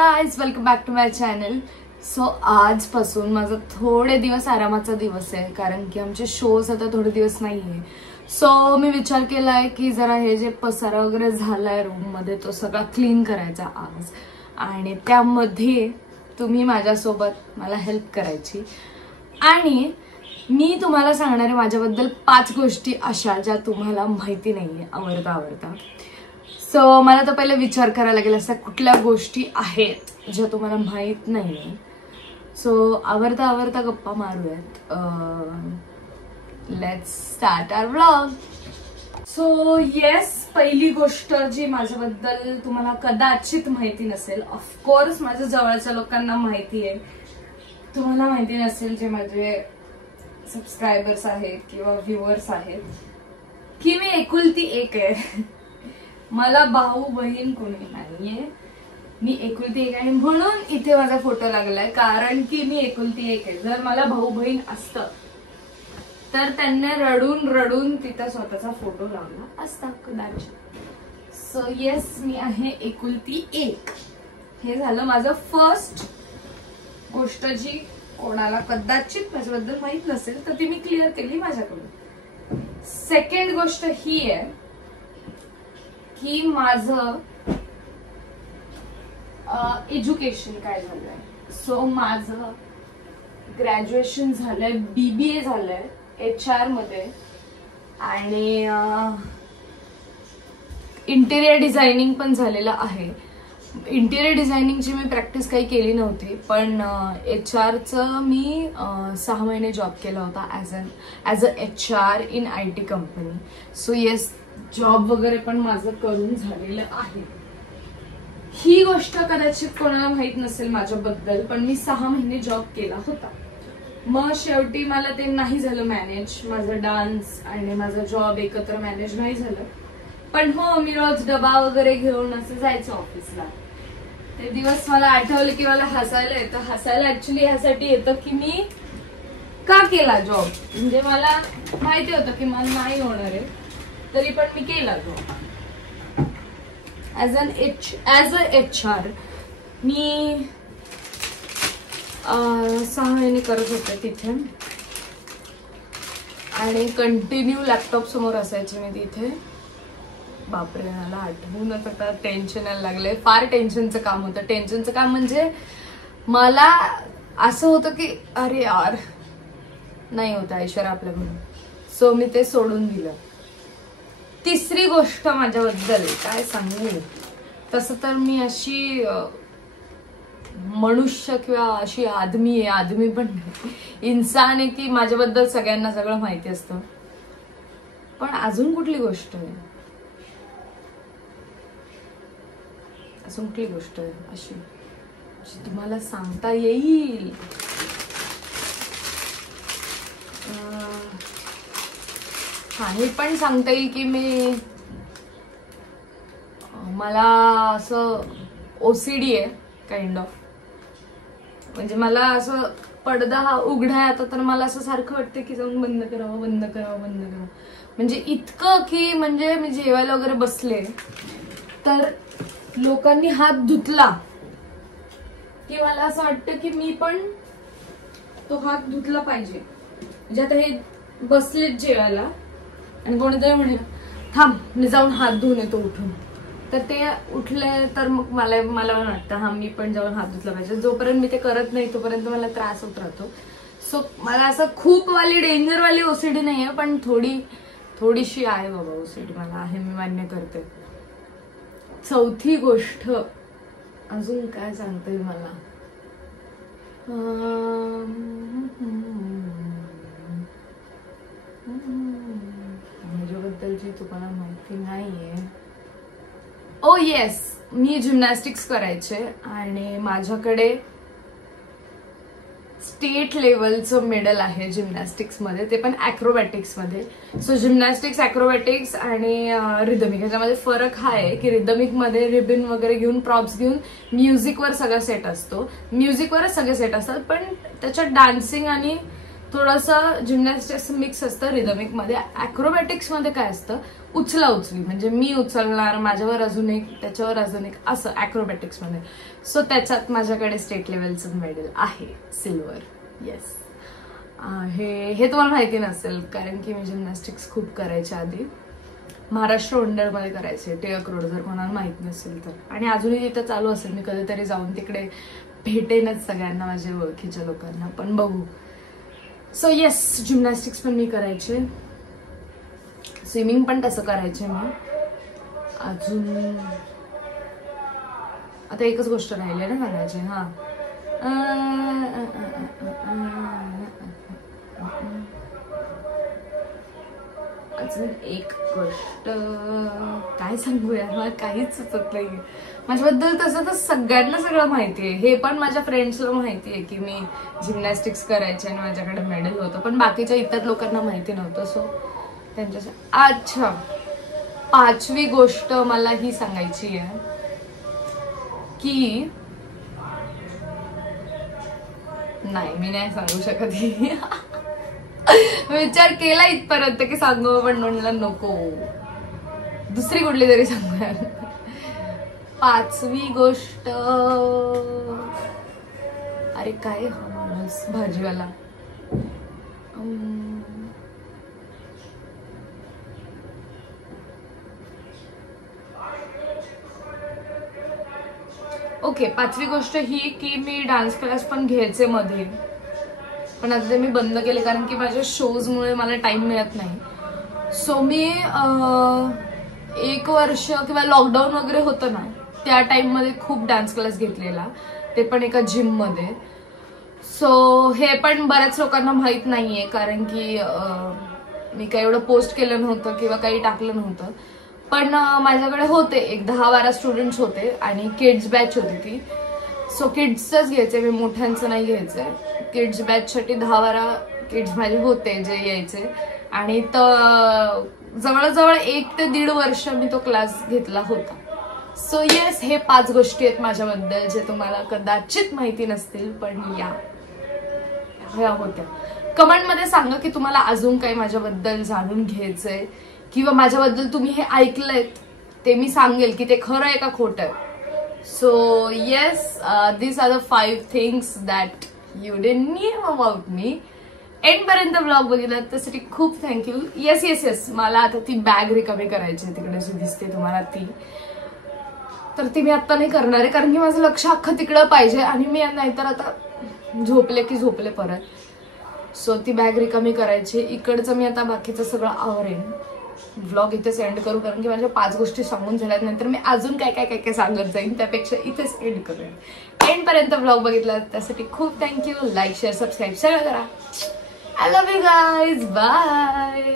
Guys, welcome back to my channel. So आजपासून माझा थोडे दिवस आरामाचा दिवस आहे, कारण की आमचे शोज आता थोडे दिवस नाहीये. सो मी विचार केलाय की जरा हे जे पसारा वगैरे झालाय रूम मध्ये तो सगळा क्लीन करायचा आज, आणि त्यामध्ये तुम्ही माझ्यासोबत मला हेल्प करायची. आणि मी तुम्हाला सांगणार आहे माझ्याबद्दल 5 गोष्टी अशा ज्या तुम्हाला माहिती नाहीये आवडता. सो मला तर पहिले विचार करायला लागेल अशा कुठल्या गोष्टी आहेत ज्या तुम्हाला माहित नाहीये. सो आवडता गप्पा मारूयात. Let's start our vlog. So yes, पहिली गोष्ट जी माझ्याबद्दल तुम्हाला कदाचित माहिती नसेल, ऑफकोर्स माझ्या जवळच्या लोकांना माहिती आहे, तुम्हाला माहिती नसेल जे माझे सबस्क्रायबर्स आहेत किंवा व्ह्युअर्स आहेत, की मी एकुलती एक आहे. मला भाऊ बहीण कोणी नाहीये, मी एकुलती एक आहे म्हणून इथे माझा फोटो लागलाय, कारण की मी एकुलती एक आहे. जर मला भाऊ बहीण असतं तर त्यांना रडून रडून तिथं स्वतःचा फोटो लावला असता कदाचित. सो येस, मी आहे एकुलती एक. हे झालं माझं फर्स्ट गोष्ट जी कोणाला कदाचित माझ्याबद्दल माहित नसेल तर ती मी क्लिअर केली माझ्याकडून. सेकंड गोष्ट ही आहे की माझं एज्युकेशन काय झालंय. सो माझं ग्रॅज्युएशन झालंय, BBA झालंय HR मध्ये, आणि इंटेरियर डिझायनिंग पण झालेलं आहे. इंटेरियर डिझायनिंगची मी प्रॅक्टिस काही केली नव्हती, पण HRचं मी 6 महिने जॉब केला होता as a HR in IT company. So yes, job वगैरे पण माझं करून झालेलं आहे. ही गोष्ट कदाचित कोणाला माहित नसेल माझ्याबद्दल, पण मी 6 महिने जॉब केला होता. मग शेवटी मला ते नाही झालं मॅनेज, माझं डान्स आणि माझा जॉब एकत्र मॅनेज नाही झालं. पण हो, मी रोज डबा वगैरे घेऊन असं जायचं ऑफिसला. ते दिवस मला आठवले की मला हसायला येतं. हसायला ऍक्च्युली यासाठी येतं की मी का केला जॉब, म्हणजे मला माहिती होतं की मला नाही होणार आहे, तरी पण मी केला जॉब ॲज अ HR. मी 6 महिने करत होते तिथे, आणि कंटिन्यू लॅपटॉप समोर असायचे मी तिथे. बापरे, मला आठवूनच आता टेन्शन यायला लागलंय. फार टेन्शनचं काम होतं. टेन्शनचं काम म्हणजे मला असं होतं की अरे यार, नाही होतं ऐश्वर्या आपल्याकडून. सो मी ते सोडून दिलं. तिसरी गोष्ट माझ्याबद्दल काय सांगू, तसं तर मी अशी मनुष्य किंवा अशी आदमी पण नाही, इन्सान आहे की माझ्याबद्दल सगळ्यांना सगळं माहिती असतं. पण अजून कुठली गोष्ट आहे, अजून कुठली गोष्ट आहे अशी जी तुम्हाला सांगता येईल. हे पण सांगता येईल की मला असं OCD आहे काइंड ऑफ. म्हणजे मला असं पडदा हा उघडा आहे आता, तर मला असं सारखं वाटतं की जाऊन बंद करावं. म्हणजे इतकं की म्हणजे मी जेवायला वगैरे बसले तर लोकांनी हात धुतला की मला असं वाटतं की मी पण तो हात धुतला पाहिजे. म्हणजे आता हे बसलेत जेवायला आणि कोणीतरी म्हणलं थांब मी जाऊन हात धुवून येतो उठून, तर ते उठले तर मग मला वाटतं हा मी पण जाऊन हात धुतला पाहिजे. जोपर्यंत मी ते करत नाही तोपर्यंत मला त्रास होत राहतो. सो मला असं खूप वाली डेंजरवाली OCD नाही आहे, पण थोडीशी आहे बाबा OCD मला आहे, मी मान्य करते. चौथी गोष्ट अजून काय सांगते मला, माझ्याबद्दल जी तुम्हाला माहिती नाहीये. ओ येस, मी जिम्नॅस्टिक्स करायचे आणि माझ्याकडे स्टेट लेवलचं मेडल आहे जिम्नॅस्टिक्स मध्ये, ते पण ॲक्रोबॅटिक्स मध्ये. सो जिम्नॅस्टिक्स, ॲक्रोबॅटिक्स आणि रिदमिक ह्याच्यामध्ये फरक हा आहे की रिदमिक मध्ये रिबिन वगैरे घेऊन, प्रॉप्स घेऊन म्युझिकवर सगळा सेट असतो, म्युझिकवरच सगळे सेट असतात, पण त्याच्यात डान्सिंग आणि थोडंसं जिम्नॅस्टिक्स मिक्स असतं रिदमिक मध्ये. ऍक्रोबॅटिक्स मध्ये काय असतं, उचला उचली, म्हणजे मी उचलणार, माझ्यावर अजून एक, त्याच्यावर अजून एक, असं ऍक्रोबॅटिक्स मध्ये. सो त्याच्यात माझ्याकडे स्टेट लेवलचं मेडल आहे, सिल्वर. येस, हे तुम्हाला माहिती नसेल कारण की मी जिम्नॅस्टिक्स खूप करायच्या आधी. महाराष्ट्र मंडळमध्ये करायचे, टिळक रोड, जर कोणाला माहित नसेल तर. आणि अजूनही तिथं चालू असेल, मी कधीतरी जाऊन तिकडे भेटेनच सगळ्यांना, माझ्या ओळखीच्या लोकांना, पण बघू. सो येस, जिम्नॅस्टिक्स पण मी करायचे, स्विमिंग पण तसं करायचे मी. अजून आता एकच गोष्ट राहिली ना सांगायची. हा, अजून एक गोष्ट काय सांगू यार, मला काहीच सुचत नाही. माझ्याबद्दल तसं तर सगळ्यांना सगळं माहिती आहे. हे पण माझ्या फ्रेंड्सला माहिती आहे की मी जिम्नॅस्टिक्स करायचे आणि माझ्याकडे मेडल होतं, पण बाकीच्या इतर लोकांना माहिती नव्हतं. सो त्यांच्या. अच्छा, 5वी गोष्ट मला ही सांगायची आहे की नाही, मी नाही सांगू शकत ही. विचार केला इथपर्यंत की सांगू, पण म्हणलं नको, दुसरी कुठली तरी सांगूया. 5वी गोष्ट, अरे काय हा माणूस भाजीवाला. ओके, 5वी गोष्ट ही की मी डान्स क्लास पण घ्यायचे मध्ये, पण आता ते मी बंद केले कारण की माझ्या शोजमुळे मला टाइम मिळत नाही. सो मी 1 वर्ष किंवा लॉकडाऊन वगैरे होतं ना, त्या टाइम मध्ये खूप डान्स क्लास घेतलेला, ते पण एका जिम मध्ये. सो हे पण बऱ्याच लोकांना माहित नाहीये कारण की मी काही एवढं पोस्ट केलं नव्हतं किंवा काही टाकलं नव्हतं. पण माझ्याकडे होते एक 10-12 स्टुडंट्स होते आणि किड्स बॅच होती ती. सो किड्सच घ्यायचे मी, मोठ्यांचं नाही घ्यायचंय. किड्स बॅच साठी 10-12 किड्स माझे होते जे यायचे, आणि जवळजवळ 1 ते 1.5 वर्ष मी तो क्लास घेतला होता. सो येस, हे 5 गोष्टी आहेत माझ्याबद्दल जे तुम्हाला कदाचित माहिती नसतील, पण ह्या होत्या. कमेंट मध्ये सांगा की तुम्हाला अजून काही माझ्याबद्दल जाणून घ्यायचंय, किंवा माझ्याबद्दल तुम्ही हे ऐकलंयत ते मी सांगेल की ते खरं आहे का खोटं आहे. So yes, these are the 5 things that you didn't know about me. End पर्यंत ब्लॉग बघितला त्यासाठी खूप थँक्यू. येस, मला आता ती बॅग रिकामी करायची, तिकडे जी दिसते तुम्हाला ती, तर ती मी आता नाही करणार आहे कारण की माझं लक्ष अख्खं तिकडं पाहिजे आणि मी नाहीतर आता झोपले की झोपले परत. सो ती बॅग रिकामी करायची. इकडचं मी आता बाकीचं सगळं आवरेन. व्लॉग इथेच एंड करू कारण की माझ्या 5 गोष्टी सांगून झाल्यात, नंतर मी अजून काय सांगत जाईन, त्यापेक्षा इथेच एंड करूया. एंड पर्यंत व्लॉग बघितला त्यासाठी खूप थँक्यू. लाईक, शेअर, सबस्क्राईब सगळं करा. I love you guys. Bye.